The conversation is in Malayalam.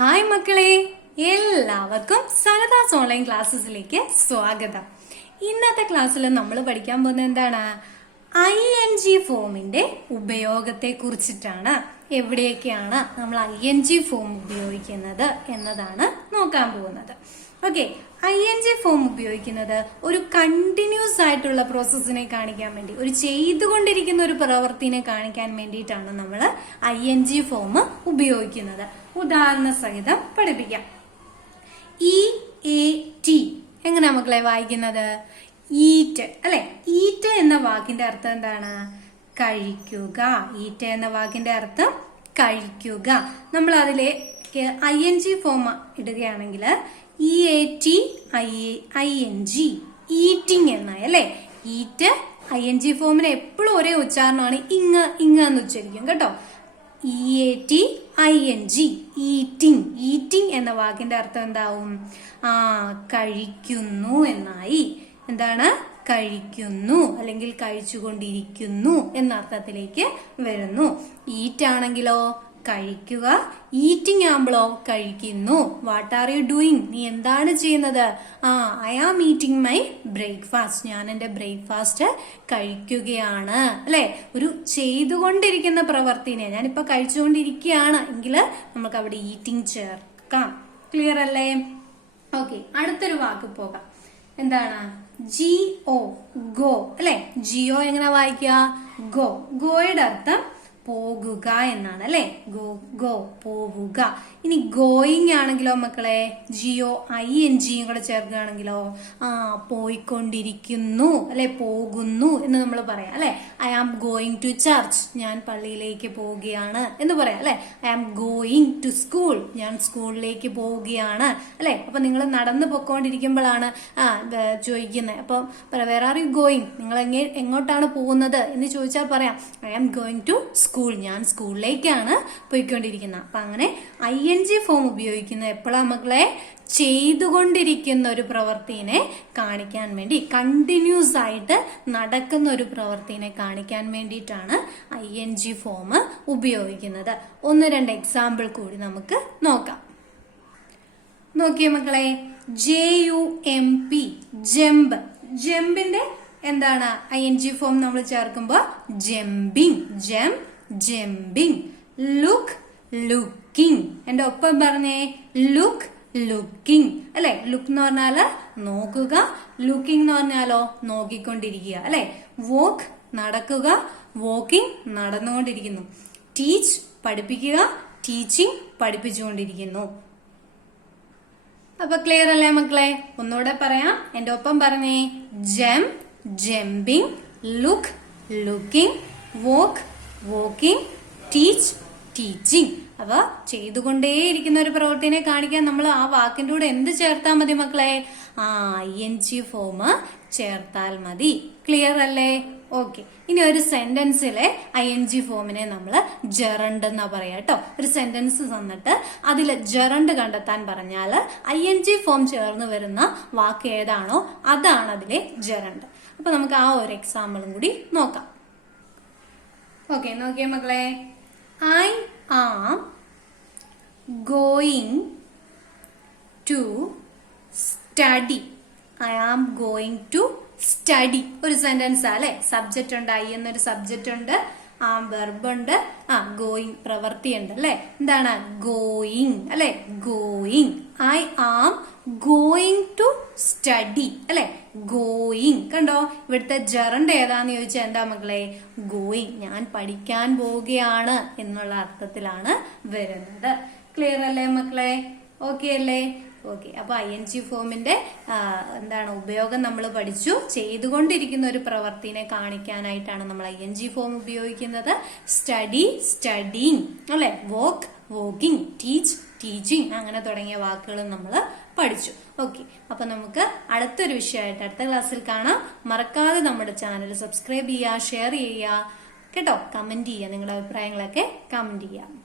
ഹായ് മക്കളെ, എല്ലാവർക്കും സനദാസ് ഓൺലൈൻ ക്ലാസ്സസിലേക്ക് സ്വാഗതം. ഇന്നത്തെ ക്ലാസ്സിൽ നമ്മൾ പഠിക്കാൻ പോകുന്നത് എന്താണ്? ING ഫോമിന്റെ ഉപയോഗത്തെ കുറിച്ചിട്ടാണ്. എവിടെയൊക്കെയാണ് നമ്മൾ ING ഫോം ഉപയോഗിക്കുന്നത് എന്നതാണ് നോക്കാൻ പോകുന്നത്. ഓക്കെ, ING ഫോം ഉപയോഗിക്കുന്നത് ഒരു കണ്ടിന്യൂസ് ആയിട്ടുള്ള പ്രോസസ്സിനെ കാണിക്കാൻ വേണ്ടി, ഒരു ചെയ്തുകൊണ്ടിരിക്കുന്ന ഒരു പ്രവൃത്തിനെ കാണിക്കാൻ വേണ്ടിയിട്ടാണ് നമ്മൾ ING ഫോം ഉപയോഗിക്കുന്നത്. ഉദാഹരണ സഹിതം പഠിപ്പിക്കാം. EAT എങ്ങനെയാ മക്കളെ വായിക്കുന്നത്? ഈറ്റ് അല്ലെ? ഈറ്റ് എന്ന വാക്കിന്റെ അർത്ഥം എന്താണ്? കഴിക്കുക. ഈറ്റ് എന്ന വാക്കിന്റെ അർത്ഥം കഴിക്കുക. നമ്മൾ അതിലെ ING ഫോം ഇടുകയാണെങ്കിൽ EAT ING ഈറ്റിംഗ് എന്നായി അല്ലെ? ഈറ്റ് ING ഫോമിന് എപ്പോഴും ഒരേ ഉച്ചാരണമാണ്, ഇങ്ങ എന്ന് ഉച്ചരിക്കും കേട്ടോ. EAT ING eating. ഈറ്റിംഗ് എന്ന വാക്കിന്റെ അർത്ഥം എന്താവും? കഴിക്കുന്നു എന്നായി. എന്താണ്? കഴിക്കുന്നു അല്ലെങ്കിൽ കഴിച്ചുകൊണ്ടിരിക്കുന്നു എന്ന അർത്ഥത്തിലേക്ക് വരുന്നു. ഈറ്റ് ആണെങ്കിലോ കഴിക്കുക, ഈറ്റിംഗ് ആകുമ്പോഴോ കഴിക്കുന്നു. What are you doing? നീ എന്താണ് ചെയ്യുന്നത്? I am eating my breakfast. ഞാൻ എന്റെ ബ്രേക്ക്ഫാസ്റ്റ് കഴിക്കുകയാണ് അല്ലെ? ഒരു ചെയ്തുകൊണ്ടിരിക്കുന്ന പ്രവൃത്തിനെ ഞാനിപ്പോ കഴിച്ചുകൊണ്ടിരിക്കുകയാണ് എങ്കിൽ നമുക്ക് അവിടെ ഈറ്റിംഗ് ചേർക്കാം. ക്ലിയർ അല്ലേ? ഓക്കെ, അടുത്തൊരു വാക്ക് പോകാം. എന്താണ്? GO ഗോ അല്ലെ? GO എങ്ങനെ വായിക്കുക? ഗോ. ഗോയുടെ അർത്ഥം പോകുക എന്നാണ് അല്ലെ? ഗോ പോവുക. ഇനി ഗോയിങ് ആണെങ്കിലോ മക്കളെ? GOING കൂടെ ചേർക്കുകയാണെങ്കിലോ? പോയിക്കൊണ്ടിരിക്കുന്നു അല്ലെ? പോകുന്നു എന്ന് നമ്മൾ പറയാം അല്ലെ? I am going to church. ഞാൻ പള്ളിയിലേക്ക് പോവുകയാണ് എന്ന് പറയാം അല്ലെ? I am going to school. ഞാൻ സ്കൂളിലേക്ക് പോവുകയാണ് അല്ലെ? അപ്പൊ നിങ്ങൾ നടന്നു പൊക്കോണ്ടിരിക്കുമ്പോഴാണ് ചോദിക്കുന്നത്. അപ്പൊ വേർ ആർ യു ഗോയിങ്? നിങ്ങൾ എങ്ങോട്ടാണ് പോകുന്നത് എന്ന് ചോദിച്ചാൽ പറയാം I am going to school. ഞാൻ സ്കൂളിലേക്കാണ് പോയിക്കൊണ്ടിരിക്കുന്നത്. അപ്പൊ അങ്ങനെ ING ഫോം ഉപയോഗിക്കുന്നത് എപ്പോഴാണ് മക്കളെ? ചെയ്തുകൊണ്ടിരിക്കുന്ന ഒരു പ്രവൃത്തിനെ കാണിക്കാൻ വേണ്ടി, കണ്ടിന്യൂസ് ആയിട്ട് നടക്കുന്ന ഒരു പ്രവൃത്തിനെ കാണിക്കാൻ വേണ്ടിയിട്ടാണ് ING ഫോം ഉപയോഗിക്കുന്നത്. ഒന്ന് രണ്ട് എക്സാമ്പിൾ കൂടി നമുക്ക് നോക്കാം. നോക്കിയേ മക്കളെ, JUMP ജമ്പ്. ജമ്പിന്റെ എന്താണ് ING ഫോം നമ്മൾ ചേർക്കുമ്പോ? ജമ്പിങ്. ജമ്പിങ്. Look looking. എന്റെ ഒപ്പം പറഞ്ഞേ, ലുക്ക് ലുക്കിംഗ് അല്ലെ? ലുക്ക് എന്ന് പറഞ്ഞാല് നോക്കുക, ലുക്കിംഗ് എന്ന് പറഞ്ഞാലോ നോക്കിക്കൊണ്ടിരിക്കുക അല്ലെ? വോക്ക് നടക്കുക, വോക്കിംഗ് നടന്നുകൊണ്ടിരിക്കുന്നു. ടീച്ച് പഠിപ്പിക്കുക, ടീച്ചിങ് പഠിപ്പിച്ചുകൊണ്ടിരിക്കുന്നു. അപ്പൊ ക്ലിയർ അല്ലേ മക്കളെ? ഒന്നുകൂടെ പറയാം, എന്റെ ഒപ്പം പറഞ്ഞേ. Jumping, look looking, walk walking, teach teaching. അപ്പൊ ചെയ്തുകൊണ്ടേയിരിക്കുന്ന ഒരു പ്രവൃത്തിനെ കാണിക്കാൻ നമ്മൾ ആ വാക്കിന്റെ കൂടെ എന്ത് ചേർത്താൽ മതി മക്കളെ? ING ഫോം ചേർത്താൽ മതി. ക്ലിയർ അല്ലേ? ഓക്കെ, ഇനി ഒരു സെന്റൻസിലെ ING ഫോമിനെ നമ്മൾ ജെറണ്ട് എന്നാ പറയാ കേട്ടോ. ഒരു സെന്റൻസ് തന്നിട്ട് അതിൽ ജെറണ്ട് കണ്ടെത്താൻ പറഞ്ഞാൽ ING ഫോം ചേർന്ന് വരുന്ന വാക്ക് ഏതാണോ അതാണ് അതിലെ ജെറണ്ട്. അപ്പൊ നമുക്ക് ആ ഒരു എക്സാമ്പിളും കൂടി നോക്കാം. ഓക്കെ, നോക്കിയേ മക്കളെ, I am going to study. I am going to study ഒരു സെന്റൻസ് അല്ലെ? സബ്ജക്റ്റ് ഉണ്ട്, ഐ എന്നൊരു സബ്ജക്റ്റ് ഉണ്ട്, വെർബ് ഉണ്ട്, ഗോയിങ് പ്രവൃത്തി ഉണ്ട് അല്ലെ? എന്താണ്? ഗോയിങ് അല്ലെ? Going. I am going to study അല്ലെ? ഗോയിങ്. കണ്ടോ, ഇവിടുത്തെ ജെറണ്ട് ഏതാന്ന് ചോദിച്ചാൽ എന്താ മക്കളെ? ഗോയിങ്. ഞാൻ പഠിക്കാൻ പോവുകയാണ് എന്നുള്ള അർത്ഥത്തിലാണ് വരുന്നത്. ക്ലിയർ അല്ലേ മക്കളെ? ഓക്കെ അല്ലേ? ഓക്കെ, അപ്പൊ ING ഫോമിന്റെ എന്താണ് ഉപയോഗം നമ്മൾ പഠിച്ചു. ചെയ്തുകൊണ്ടിരിക്കുന്ന ഒരു പ്രവൃത്തിനെ കാണിക്കാനായിട്ടാണ് നമ്മൾ ING ഫോം ഉപയോഗിക്കുന്നത്. സ്റ്റഡി, സ്റ്റഡിങ് അല്ലെ? വോക്ക്, വോക്കിംഗ്, ടീച്ച്, ടീച്ചിങ്, അങ്ങനെ തുടങ്ങിയ വാക്കുകൾ നമ്മൾ പഠിച്ചു. ഓക്കെ, അപ്പൊ നമുക്ക് അടുത്തൊരു വിഷയമായിട്ട് അടുത്ത ക്ലാസ്സിൽ കാണാം. മറക്കാതെ നമ്മുടെ ചാനൽ സബ്സ്ക്രൈബ് ചെയ്യുക, ഷെയർ ചെയ്യുക കേട്ടോ, കമന്റ് ചെയ്യുക, നിങ്ങളുടെ അഭിപ്രായങ്ങളൊക്കെ കമന്റ് ചെയ്യുക.